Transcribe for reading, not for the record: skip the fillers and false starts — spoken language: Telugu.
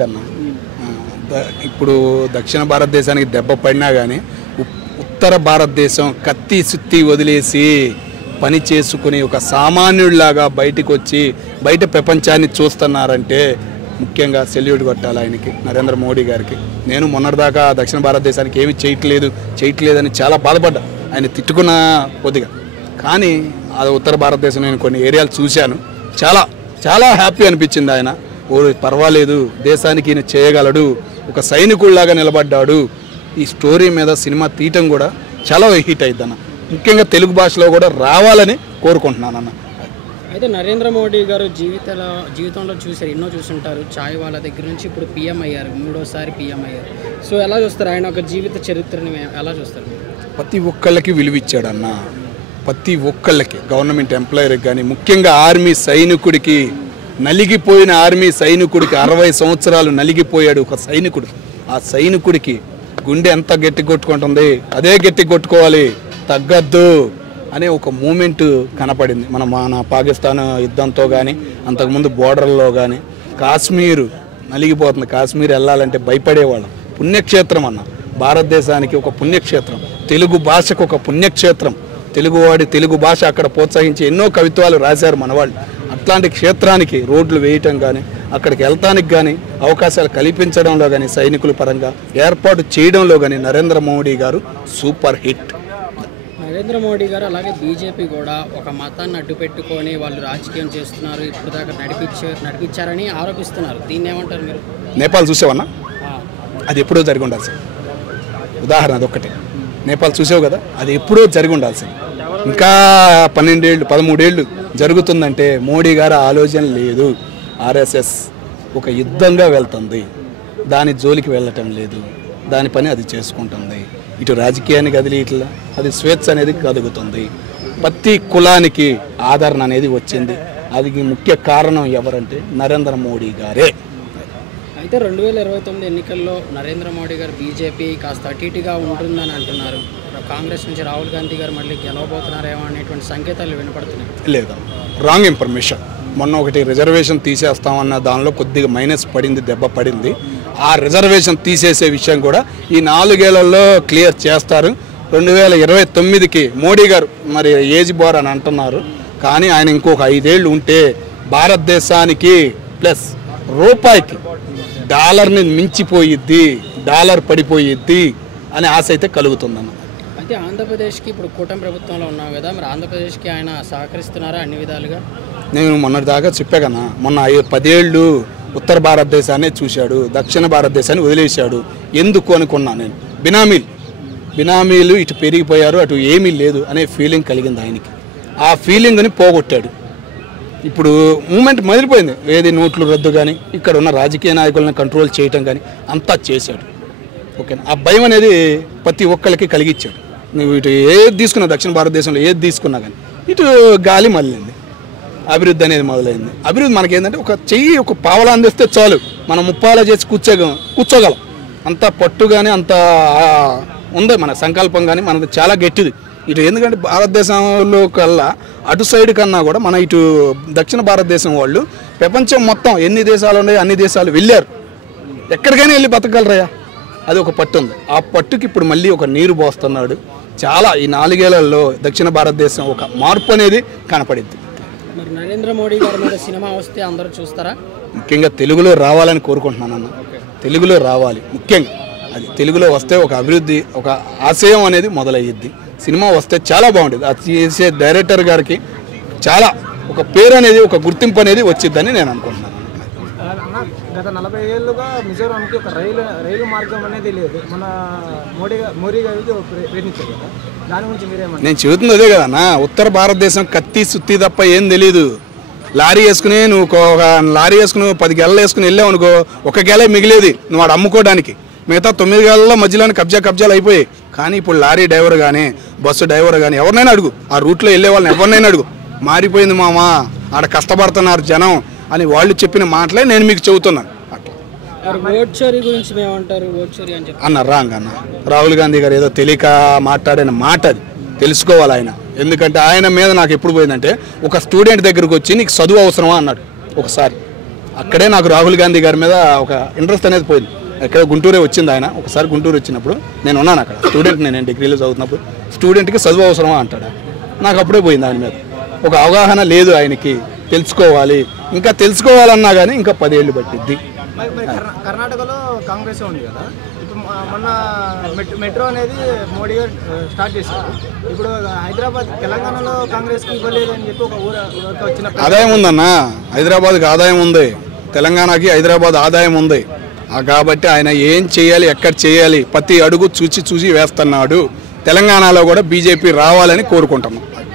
కన్నా ఇప్పుడు దక్షిణ భారతదేశానికి దెబ్బ పడినా కానీ ఉత్తర భారతదేశం కత్తి సుత్తి వదిలేసి పని చేసుకుని ఒక సామాన్యుడిలాగా బయటికి వచ్చి బయట ప్రపంచాన్ని చూస్తున్నారంటే ముఖ్యంగా సెల్యూట్ కొట్టాలి ఆయనకి, నరేంద్ర మోడీ గారికి. నేను మొన్నటిదాకా దక్షిణ భారతదేశానికి ఏమి చేయట్లేదని చాలా బాధపడ్డా, ఆయన తిట్టుకున్న కొద్దిగా. కానీ అది ఉత్తర భారతదేశం నేను కొన్ని ఏరియాలు చూశాను, చాలా చాలా హ్యాపీ అనిపించింది. ఆయన పర్వాలేదు, దేశానికి ఈయన చేయగలడు, ఒక సైనికుడిలాగా నిలబడ్డాడు. ఈ స్టోరీ మీద సినిమా తీయటం కూడా చాలా హిట్ అవుతుంది అన్న, ముఖ్యంగా తెలుగు భాషలో కూడా రావాలని కోరుకుంటున్నాను అన్న. అయితే నరేంద్ర మోడీ గారు జీవితంలో చూసారు, ఎన్నో చూసుంటారు. చాయ్ వాళ్ళ దగ్గర నుంచి ఇప్పుడు పీఎం అయ్యారు, 3వ పీఎం అయ్యారు. సో ఎలా చూస్తారు ఆయన ఒక జీవిత చరిత్రని ఎలా చూస్తారు? ప్రతి ఒక్కళ్ళకి విలువిచ్చాడన్న, ప్రతి ఒక్కళ్ళకి, గవర్నమెంట్ ఎంప్లాయర్కి కానీ, ముఖ్యంగా ఆర్మీ సైనికుడికి, నలిగిపోయిన ఆర్మీ సైనికుడికి 60 సంవత్సరాలు నలిగిపోయాడు ఒక సైనికుడు. ఆ సైనికుడికి గుండె ఎంత గట్టి కొట్టుకుంటుంది, అదే గట్టి కొట్టుకోవాలి, తగ్గద్దు అనే ఒక మూమెంట్ కనపడింది మన పాకిస్తాన్ యుద్ధంతో కానీ, అంతకుముందు బోర్డర్లో కానీ. కాశ్మీరు నలిగిపోతుంది, కాశ్మీర్ వెళ్ళాలంటే భయపడేవాళ్ళం. పుణ్యక్షేత్రం అన్న, భారతదేశానికి ఒక పుణ్యక్షేత్రం, తెలుగు భాషకు ఒక పుణ్యక్షేత్రం. తెలుగువాడి తెలుగు భాష అక్కడ ప్రోత్సహించి ఎన్నో కవిత్వాలు రాశారు మనవాళ్ళు. అట్లాంటి క్షేత్రానికి రోడ్లు వేయటం కానీ, అక్కడికి వెళ్తానికి కానీ, అవకాశాలు కల్పించడంలో కానీ, సైనికుల పరంగా ఏర్పాటు చేయడంలో కానీ నరేంద్ర మోడీ గారు సూపర్ హిట్. నరేంద్ర మోడీ గారు అలాగే బీజేపీ కూడా ఒక మతాన్ని అడ్డు పెట్టుకొని వాళ్ళు రాజకీయం చేస్తున్నారు, ఇప్పుడు దాకా నడిపించారని ఆరోపిస్తున్నారు. దీన్ని ఏమంటారు మీరు? నేపాల్ చూసావన్నా, అది ఎప్పుడో జరిగి ఉండాల్సింది. ఉదాహరణ అదొక్కటే, నేపాల్ చూసావు కదా, అది ఎప్పుడో జరిగి ఉండాల్సింది. ఇంకా 12 ఏళ్ళు 13 ఏళ్ళు జరుగుతుందంటే మోడీ గారు ఆలోచన లేదు. ఆర్ఎస్ఎస్ ఒక యుద్ధంగా వెళ్తుంది, దాని జోలికి వెళ్ళటం లేదు, దాని పని అది చేసుకుంటుంది. ఇటు రాజకీయానికి కదిలి ఇట్లా అది స్వేచ్ఛ అనేది కదుగుతుంది. ప్రతి కులానికి ఆదరణ అనేది వచ్చింది. అది ముఖ్య కారణం ఎవరంటే నరేంద్ర మోడీ గారే. అయితే 2029 ఎన్నికల్లో నరేంద్ర మోడీ గారు బీజేపీ కాస్త అటీటుగా ఉంటుందని అంటున్నారు. కాంగ్రెస్ నుంచి రాహుల్ గాంధీ గారు మళ్ళీ గెలవబోతున్నారేమో అనేటువంటి సంకేతాలు వినపడుతున్నాయి. లేదా, రాంగ్ ఇన్ఫర్మేషన్. మొన్న ఒకటి రిజర్వేషన్ తీసేస్తామన్న దానిలో కొద్దిగా మైనస్ పడింది, దెబ్బ పడింది. ఆ రిజర్వేషన్ తీసేసే విషయం కూడా ఈ 4 ఏళ్లలో క్లియర్ చేస్తారు. 2029కి మోడీ గారు మరి ఏజ్ బార్ అని అంటున్నారు, కానీ ఆయన ఇంకొక 5 ఏళ్ళు ఉంటే భారతదేశానికి ప్లస్ రూపాయికి డాలర్ని మించిపోయిద్ది, డాలర్ పడిపోయిద్ది అనే ఆశ అయితే కలుగుతుందన్న. అయితే ఆంధ్రప్రదేశ్కి ఇప్పుడు కూటమి ప్రభుత్వంలో ఉన్నాం కదా, మరి ఆంధ్రప్రదేశ్కి ఆయన సహకరిస్తున్నారా అన్ని విధాలుగా? నేను మొన్నటిదాకా చెప్పా కదా, మొన్న 10 ఏళ్ళు ఉత్తర భారతదేశాన్ని చూశాడు, దక్షిణ భారతదేశాన్ని వదిలేశాడు. ఎందుకు అనుకున్నా నేను, బినామీలు ఇటు పెరిగిపోయారు, అటు ఏమీ లేదు అనే ఫీలింగ్ కలిగింది ఆయనకి. ఆ ఫీలింగ్ని పోగొట్టాడు. ఇప్పుడు మూమెంట్ మొదలిపోయింది, ఏది నోట్లు రద్దు కానీ, ఇక్కడ ఉన్న రాజకీయ నాయకులను కంట్రోల్ చేయటం కానీ అంతా చేశాడు. ఓకేనా, ఆ భయం అనేది ప్రతి ఒక్కరికి కలిగించాడు. నువ్వు ఇటు ఏది తీసుకున్నా, దక్షిణ భారతదేశంలో ఏది తీసుకున్నా కానీ ఇటు గాలి మళ్ళింది, అభివృద్ధి అనేది మొదలైంది. అభివృద్ధి మనకేంటంటే ఒక చెయ్యి ఒక పావలా అందిస్తే చాలు, మనం ముప్పాలా చేసి కూర్చోగలం. అంత పట్టు కానీ అంత ఉంది మన సంకల్పం కానీ, మనది చాలా గట్టిది. ఇటు ఎందుకంటే భారతదేశంలో కల్లా అటు సైడ్ కన్నా కూడా మన ఇటు దక్షిణ భారతదేశం వాళ్ళు ప్రపంచం మొత్తం ఎన్ని దేశాలు ఉన్నాయో అన్ని దేశాలు వెళ్ళారు, ఎక్కడికైనా వెళ్ళి బతకగలరయ్యా. అది ఒక పట్టు ఉంది. ఆ పట్టుకి ఇప్పుడు మళ్ళీ ఒక నీరు పోస్తున్నాడు. చాలా ఈ 4 ఏళ్లలో దక్షిణ భారతదేశం ఒక మార్పు అనేది కనపడింది. మరి నరేంద్ర మోడీ గారి మీద సినిమా వస్తే అందరూ చూస్తారా? ముఖ్యంగా తెలుగులో రావాలని కోరుకుంటున్నాను అన్న, తెలుగులో రావాలి. ముఖ్యంగా అది తెలుగులో వస్తే ఒక అభివృద్ధి, ఒక ఆశయం అనేది మొదలయ్యిద్ది. సినిమా వస్తే చాలా బాగుంటుంది. అది చేసే డైరెక్టర్ గారికి చాలా ఒక పేరు అనేది, ఒక గుర్తింపు అనేది వచ్చిద్దని నేను అనుకుంటున్నాను. గత 40 ఏళ్ళుగా మిజోరాంకి ఒక రైలు మార్గం అనేది లేదు. మన మోడీ గారికి ప్రయత్నించారు కదా, దాని గురించి మీరేమన్నా? నేను చెబుతుంది అదే కదన్నా, ఉత్తర భారతదేశం కత్తి సుత్తి తప్ప ఏం తెలీదు. లారీ వేసుకుని నువ్వు ఒక లారీ వేసుకుని 10 గెలలు వేసుకుని వెళ్ళావు అనుకో, ఒక గెలే మిగిలేది నువ్వు వాడు అమ్ముకోవడానికి. మిగతా 9 గెలల్లో మధ్యలోనే కబ్జాలు అయిపోయాయి. కానీ ఇప్పుడు లారీ డ్రైవర్ కానీ, బస్సు డ్రైవర్ కానీ ఎవరినైనా అడుగు, ఆ రూట్లో వెళ్ళే వాళ్ళని ఎవరినైనా అడుగు, మారిపోయింది మామా, ఆడ కష్టపడుతున్నారు జనం అని వాళ్ళు చెప్పిన మాటలే నేను మీకు చెబుతున్నాను. అన్న రాంగ్ అన్న, రాహుల్ గాంధీ గారు ఏదో తెలియక మాట్లాడిన మాట అది తెలుసుకోవాలి ఆయన. ఎందుకంటే ఆయన మీద నాకు ఎప్పుడు పోయిందంటే, ఒక స్టూడెంట్ దగ్గరకు వచ్చి నీకు చదువు అవసరమా అన్నాడు ఒకసారి. అక్కడే నాకు రాహుల్ గాంధీ గారి మీద ఒక ఇంట్రెస్ట్ అనేది పోయింది. ఎక్కడ గుంటూరే వచ్చింది ఆయన. ఒకసారి గుంటూరు వచ్చినప్పుడు నేను ఉన్నాను అక్కడ, స్టూడెంట్, నేను డిగ్రీలో చదువుతున్నప్పుడు. స్టూడెంట్కి చదువు అవసరమా అంటాడు. నాకు అప్పుడే పోయింది ఆయన మీద ఒక అవగాహన లేదు ఆయనకి. తెలుసుకోవాలి, ఇంకా తెలుసుకోవాలన్నా కానీ ఇంకా 10 ఏళ్ళు పట్టిద్ది. కర్ణాటకలో కాంగ్రెస్ ఉంది కదా, ఇప్పుడు మొన్న మెట్రో అనేది మోడీ గారు స్టార్ట్ చేశారు. ఇప్పుడు హైదరాబాద్ తెలంగాణలో కాంగ్రెస్కి ఇవ్వలేదు అని చెప్పి ఒక వచ్చిన ఆదాయం ఉందన్న. హైదరాబాద్కి ఆదాయం ఉంది, తెలంగాణకి హైదరాబాద్ ఆదాయం ఉంది. కాబట్టి ఆయన ఏం చేయాలి, ఎక్కడ చేయాలి, ప్రతి అడుగు చూసి వేస్తున్నాడు. తెలంగాణలో కూడా బీజేపీ రావాలని కోరుకుంటున్నాం.